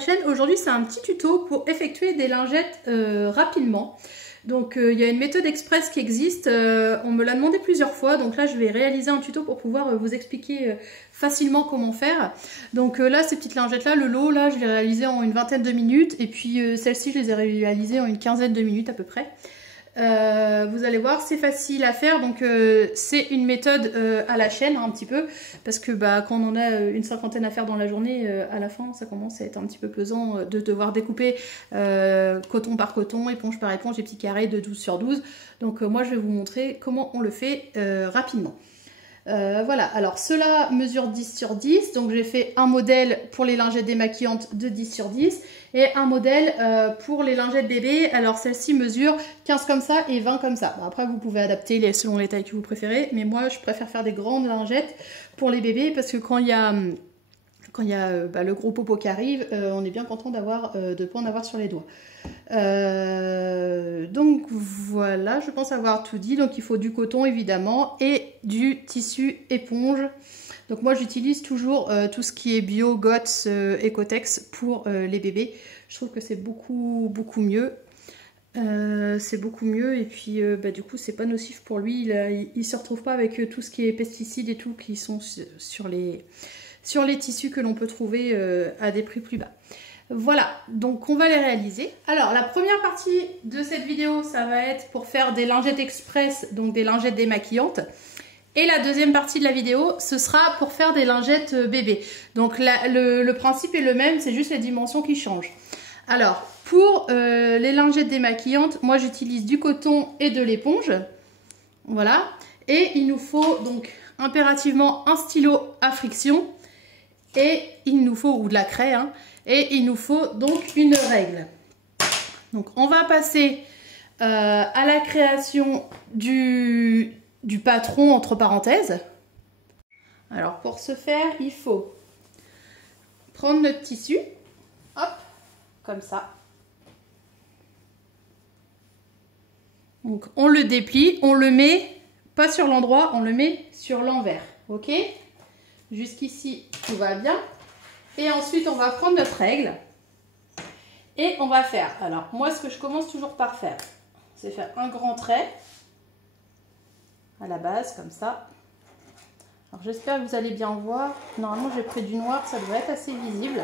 la chaîne. Aujourd'hui c'est un petit tuto pour effectuer des lingettes rapidement. Donc il y a une méthode express qui existe, on me l'a demandé plusieurs fois, donc là je vais réaliser un tuto pour pouvoir vous expliquer facilement comment faire. Donc là ces petites lingettes là, le lot là je l'ai réalisé en une vingtaine de minutes et puis celles-ci je les ai réalisées en une quinzaine de minutes à peu près. Vous allez voir, c'est facile à faire, donc c'est une méthode à la chaîne hein, un petit peu, parce que quand on en a une cinquantaine à faire dans la journée, à la fin ça commence à être un petit peu pesant de devoir découper coton par coton, éponge par éponge, des petits carrés de 12 sur 12. Donc moi je vais vous montrer comment on le fait rapidement. Voilà, alors cela mesure 10 sur 10, donc j'ai fait un modèle pour les lingettes démaquillantes de 10 sur 10 et un modèle pour les lingettes bébés. Alors celle-ci mesure 15 comme ça et 20 comme ça. Bon, après vous pouvez adapter selon les tailles que vous préférez, mais moi je préfère faire des grandes lingettes pour les bébés parce que quand il y a le gros popo qui arrive, on est bien content de ne pas en avoir sur les doigts. Donc voilà, je pense avoir tout dit. Donc il faut du coton évidemment et du tissu éponge. Donc moi j'utilise toujours tout ce qui est bio, GOTS, Ecotex pour les bébés. Je trouve que c'est beaucoup mieux. C'est beaucoup mieux et puis du coup c'est pas nocif pour lui. Il se retrouve pas avec tout ce qui est pesticides et tout qui sont sur les tissus que l'on peut trouver à des prix plus bas. Voilà, donc on va les réaliser. Alors la première partie de cette vidéo, ça va être pour faire des lingettes express, donc des lingettes démaquillantes. Et la deuxième partie de la vidéo, ce sera pour faire des lingettes bébés. Donc le principe est le même, c'est juste les dimensions qui changent. Alors pour les lingettes démaquillantes, moi j'utilise du coton et de l'éponge. Voilà, et il nous faut donc impérativement un stylo à friction. Et il nous faut, ou de la craie, hein, et il nous faut donc une règle. Donc on va passer à la création du patron entre parenthèses. Alors pour ce faire, il faut prendre notre tissu, hop, comme ça. Donc on le déplie, on le met pas sur l'endroit, on le met sur l'envers, ok ? Jusqu'ici, tout va bien. Et ensuite, on va prendre notre règle. Et on va faire. Alors, moi, ce que je commence toujours par faire, c'est faire un grand trait à la base, comme ça. Alors, j'espère que vous allez bien voir. Normalement, j'ai pris du noir, ça devrait être assez visible.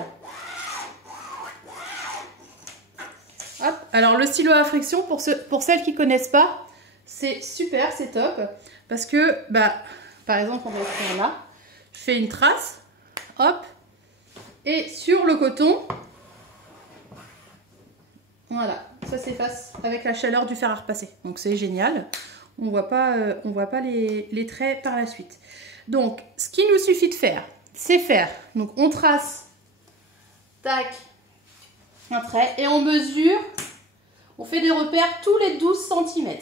Hop. Alors, le stylo à friction, pour celles qui ne connaissent pas, c'est super, c'est top. Parce que, par exemple, on va faire là. Je fais une trace, hop, et sur le coton, voilà, ça s'efface avec la chaleur du fer à repasser. Donc c'est génial, on voit pas les traits par la suite. Donc ce qu'il nous suffit de faire, c'est faire, donc on trace, tac, un trait, et on mesure, on fait des repères tous les 12 cm.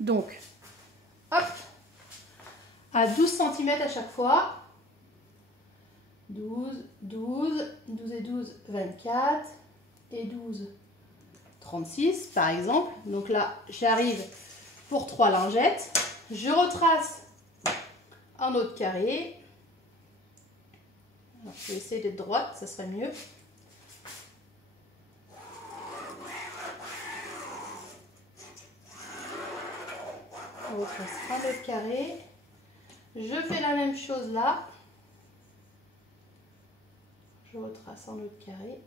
Donc, hop, à 12 cm à chaque fois. 12, 12, 12 et 12, 24 et 12, 36 par exemple. Donc là, j'arrive pour 3 lingettes. Je retrace un autre carré. Alors, je vais essayer d'être droite, ça serait mieux. Je retrace un autre carré. Je fais la même chose là. Je retrace un autre carré,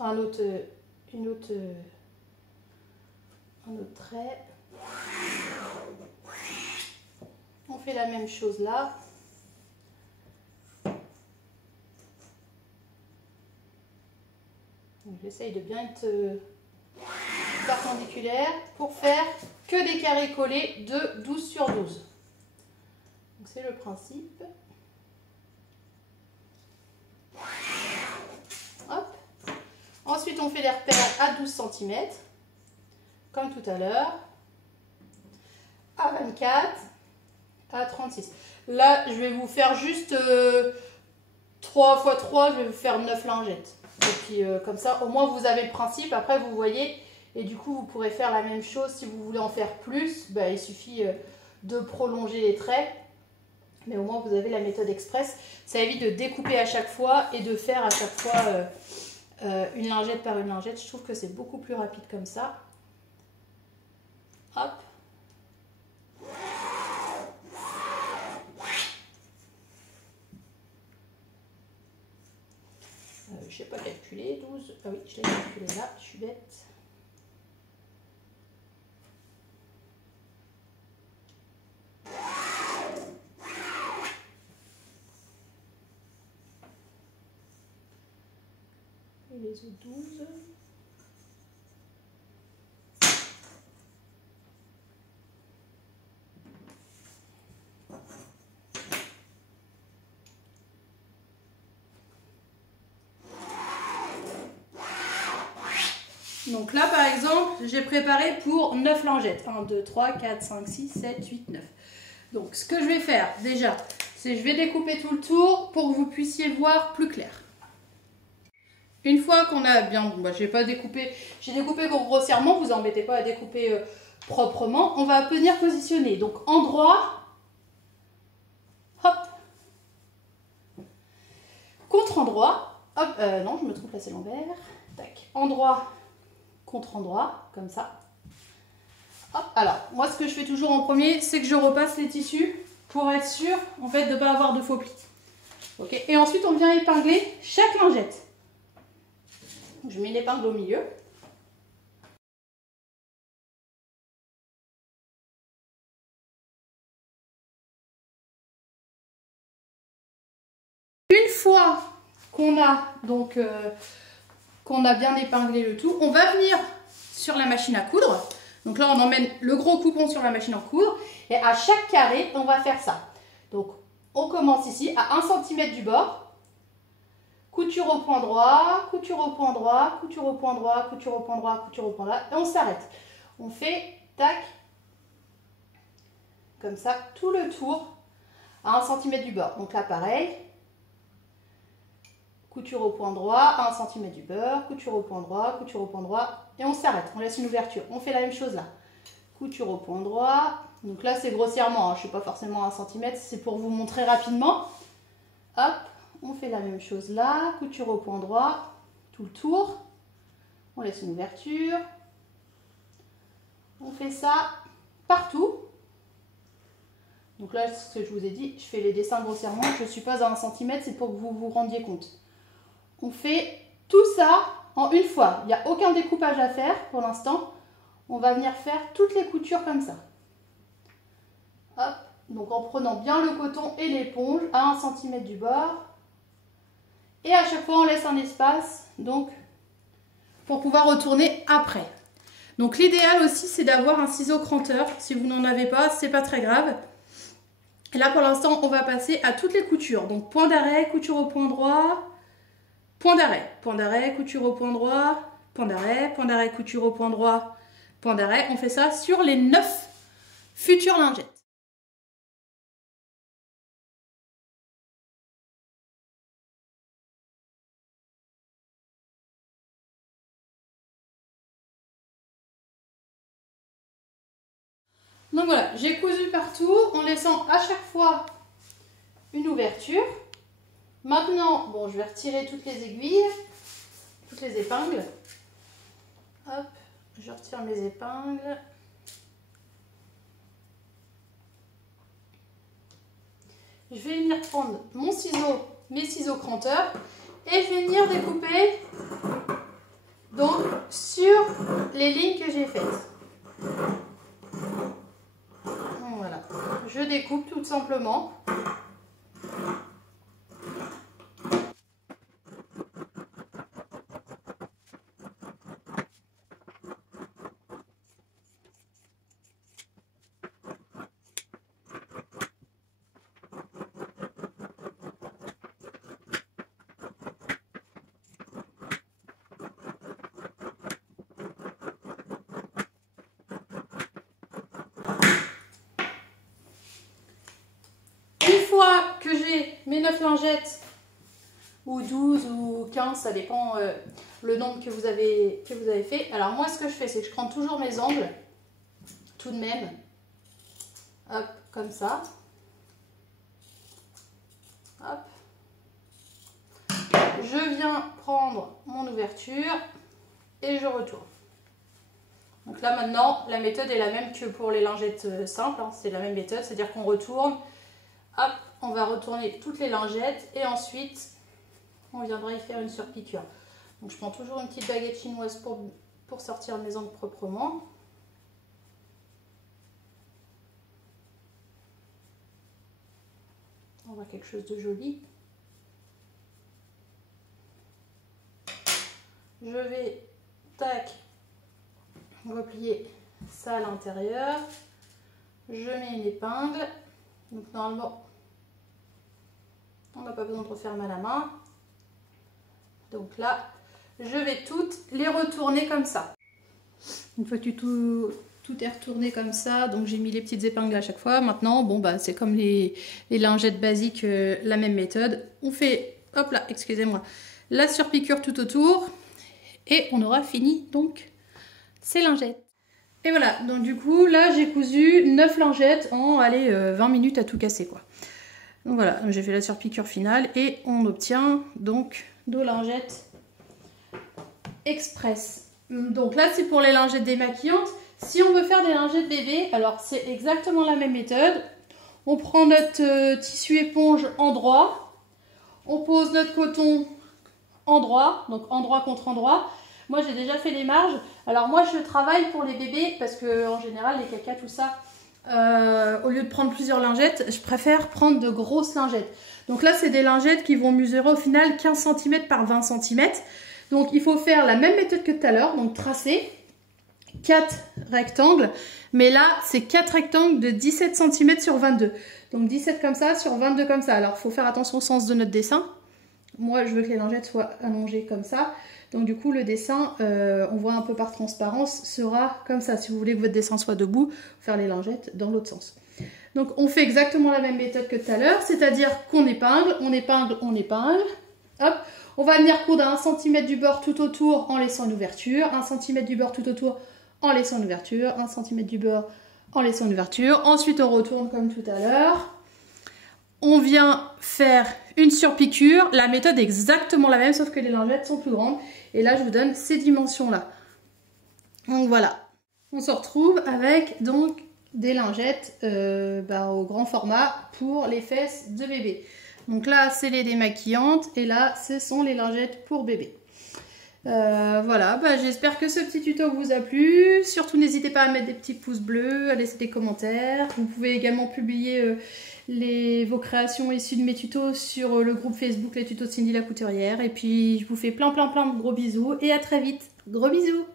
un autre trait. On fait la même chose là. J'essaye de bien être perpendiculaire pour faire que des carrés collés de 12 sur 12. C'est le principe. Hop. Ensuite, on fait les repères à 12 cm, comme tout à l'heure, à 24, à 36. Là, je vais vous faire juste 3 x 3, je vais vous faire 9 lingettes. Et puis, comme ça, au moins, vous avez le principe. Après, vous voyez, et du coup, vous pourrez faire la même chose. Si vous voulez en faire plus, il suffit de prolonger les traits. Mais au moins vous avez la méthode express. Ça évite de découper à chaque fois et de faire à chaque fois une lingette par une lingette. Je trouve que c'est beaucoup plus rapide comme ça. Hop. Je sais pas calculer, 12. Ah oui, je l'ai calculé là, je suis bête. Et les autres 12. Donc là, par exemple, j'ai préparé pour 9 lingettes. 1, 2, 3, 4, 5, 6, 7, 8, 9. Donc, ce que je vais faire, déjà, c'est je vais découper tout le tour pour que vous puissiez voir plus clair. Une fois qu'on a bien... Bon, bah, j'ai découpé grossièrement, vous embêtez pas à découper proprement. On va venir positionner. Donc, endroit, hop, contre-endroit, hop, non, je me trompe là, c'est l'envers. Tac, endroit, contre-endroit, comme ça. Hop, alors, moi, ce que je fais toujours en premier, c'est que je repasse les tissus pour être sûr, en fait, de ne pas avoir de faux plis. Ok, et ensuite, on vient épingler chaque lingette. Je mets l'épingle au milieu. Une fois qu'on a donc qu'on a bien épinglé le tout, on va venir sur la machine à coudre. Donc là, on emmène le gros coupon sur la machine à coudre. Et à chaque carré, on va faire ça. Donc, on commence ici à 1 cm du bord. Couture au point droit, couture au point droit, couture au point droit, couture au point droit, couture au point droit. Et on s'arrête. On fait, tac, comme ça, tout le tour à 1 cm du bord. Donc là, pareil. Couture au point droit, à 1 cm du bord, couture au point droit, couture au point droit, et on s'arrête, on laisse une ouverture. On fait la même chose là. Couture au point droit, donc là c'est grossièrement, hein, je ne suis pas forcément à 1 cm, c'est pour vous montrer rapidement. Hop, on fait la même chose là, couture au point droit, tout le tour, on laisse une ouverture. On fait ça partout. Donc là, ce que je vous ai dit, je fais les dessins grossièrement, je ne suis pas à 1 cm, c'est pour que vous vous rendiez compte. On fait tout ça en une fois. Il n'y a aucun découpage à faire pour l'instant. On va venir faire toutes les coutures comme ça. Hop. Donc en prenant bien le coton et l'éponge à 1 cm du bord. Et à chaque fois, on laisse un espace donc, pour pouvoir retourner après. Donc l'idéal aussi, c'est d'avoir un ciseau cranteur. Si vous n'en avez pas, c'est pas très grave. Et là, pour l'instant, on va passer à toutes les coutures. Donc point d'arrêt, couture au point droit. Point d'arrêt, couture au point droit, point d'arrêt, couture au point droit, point d'arrêt. On fait ça sur les 9 futures lingettes. Donc voilà, j'ai cousu partout en laissant à chaque fois une ouverture. Maintenant, bon, je vais retirer toutes les aiguilles, toutes les épingles. Hop, je retire mes épingles. Je vais venir prendre mon ciseau, mes ciseaux cranteurs, et je vais venir découper donc sur les lignes que j'ai faites. Voilà, je découpe tout simplement. Que j'ai mes 9 lingettes ou 12 ou 15, ça dépend le nombre que vous avez fait. Alors moi ce que je fais, c'est que je prends toujours mes angles tout de même, hop, comme ça, hop. je viens prendre mon ouverture et je retourne. Donc là maintenant, la méthode est la même que pour les lingettes simples, hein. C'est la même méthode, c'est-à-dire qu'on retourne, hop, on va retourner toutes les lingettes et ensuite on viendra y faire une surpiqûre. Donc je prends toujours une petite baguette chinoise pour sortir mes ongles proprement. On voit quelque chose de joli. Je vais, tac, replier ça à l'intérieur. Je mets une épingle. Donc normalement, on n'a pas besoin de refermer à la main. Donc là, je vais toutes les retourner comme ça. Une fois que tout est retourné comme ça, donc j'ai mis les petites épingles à chaque fois. Maintenant, bon bah c'est comme les lingettes basiques, la même méthode. On fait, hop là, excusez-moi, la surpiqûre tout autour et on aura fini donc ces lingettes. Et voilà, donc du coup là j'ai cousu 9 lingettes en allez, 20 minutes à tout casser quoi. Donc voilà, j'ai fait la surpiqûre finale et on obtient donc nos lingettes express. Donc là c'est pour les lingettes démaquillantes. Si on veut faire des lingettes bébé, alors c'est exactement la même méthode. On prend notre tissu éponge endroit, on pose notre coton endroit, donc endroit contre endroit. Moi j'ai déjà fait les marges. Alors moi je travaille pour les bébés parce que en général les cacas tout ça, au lieu de prendre plusieurs lingettes, je préfère prendre de grosses lingettes. Donc là c'est des lingettes qui vont mesurer au final 15 cm par 20 cm. Donc il faut faire la même méthode que tout à l'heure, donc tracer 4 rectangles, mais là c'est 4 rectangles de 17 cm sur 22. Donc 17 comme ça sur 22 comme ça. Alors il faut faire attention au sens de notre dessin. Moi je veux que les lingettes soient allongées comme ça. Donc du coup le dessin, on voit un peu par transparence, sera comme ça. Si vous voulez que votre dessin soit debout, faire les lingettes dans l'autre sens. Donc on fait exactement la même méthode que tout à l'heure, c'est-à-dire qu'on épingle, on épingle, on épingle. Hop, on va venir coudre à 1 cm du bord tout autour en laissant une ouverture, 1 cm du bord tout autour en laissant une ouverture, 1 cm du bord en laissant une ouverture. Ensuite on retourne comme tout à l'heure. On vient faire une surpiqûre. La méthode est exactement la même sauf que les lingettes sont plus grandes. Et là je vous donne ces dimensions là. Donc voilà. On se retrouve avec donc des lingettes au grand format pour les fesses de bébé. Donc là c'est les démaquillantes et là ce sont les lingettes pour bébé. Voilà, j'espère que ce petit tuto vous a plu. Surtout n'hésitez pas à mettre des petits pouces bleus, à laisser des commentaires. Vous pouvez également publier vos créations issues de mes tutos sur le groupe Facebook Les Tutos de Cindy la Couturière. Et puis je vous fais plein de gros bisous et à très vite. Gros bisous!